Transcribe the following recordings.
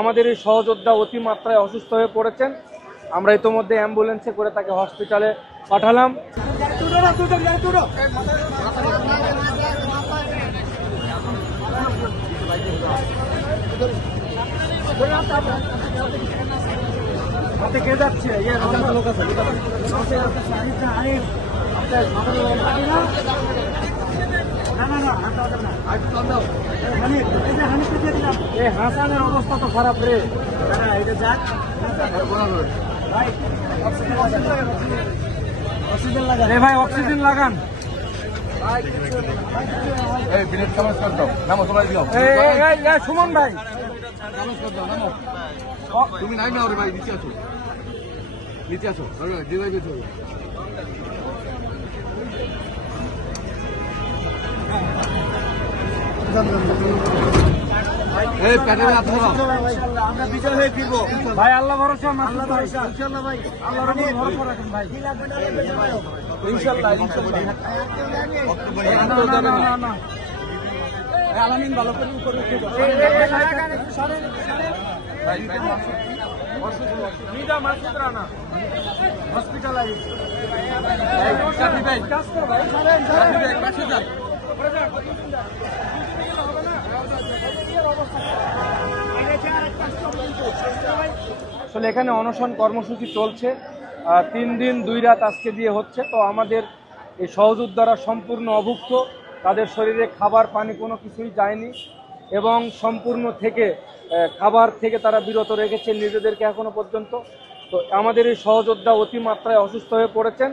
আমাদের এই সহযোদ্ধা অতিমাত্রায় অসুস্থ হয়ে পড়েছেন। আমরা ইতোমধ্যে অ্যাম্বুলেন্সে করে তাকে হসপিটালে পাঠালাম। হাতে কে যাচ্ছে? লোক আছে। হাসানের অবস্থা তো খারাপ রে। ভাই অক্সিজেন লাগান। সুমন ভাই তুমি নাই না ভাই, নিচে আছো, নিচে আছো। আমরা বিজয় হয়ে ফিরবো ভাই। আল্লাহ ভরসা, আল্লাহ ভরসা, ইনশাআল্লাহ ভাই। আল্লাহর উপর ভরসা রাখেন ভাই, ইনশাআল্লাহ। না আলামিন ভালো করে মাসুদ রানা হসপিটালাইজ। আসলে এখানে অনশন কর্মসূচি চলছে 3 দিন 2 রাত আজকে দিয়ে হচ্ছে। তো আমাদের এই সহযোদ্ধারা সম্পূর্ণ অভুক্ত, তাদের শরীরে খাবার পানি কোনো কিছুই যায়নি এবং সম্পূর্ণ থেকে খাবার থেকে তারা বিরত রেখেছে নিজেদেরকে এখনো পর্যন্ত। তো আমাদের এই সহযোদ্ধা অতিমাত্রায় অসুস্থ হয়ে পড়েছেন।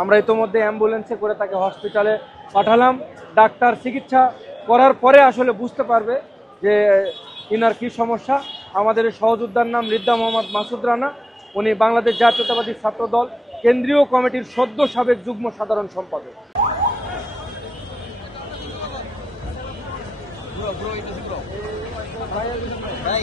আমরা ইতোমধ্যে অ্যাম্বুলেন্সে করে তাকে হসপিটালে পাঠালাম। ডাক্তার চিকিৎসা করার পরে আসলে বুঝতে পারবে যে ইনার কী সমস্যা। আমাদের এই সহযোদ্ধার নাম রিদ্দা মোহাম্মদ মাসুদ রানা। উনি বাংলাদেশ জাতীয়তাবাদী ছাত্র দল কেন্দ্রীয় কমিটির সদ্য সাবেক যুগ্ম সাধারণ সম্পাদক। ভাই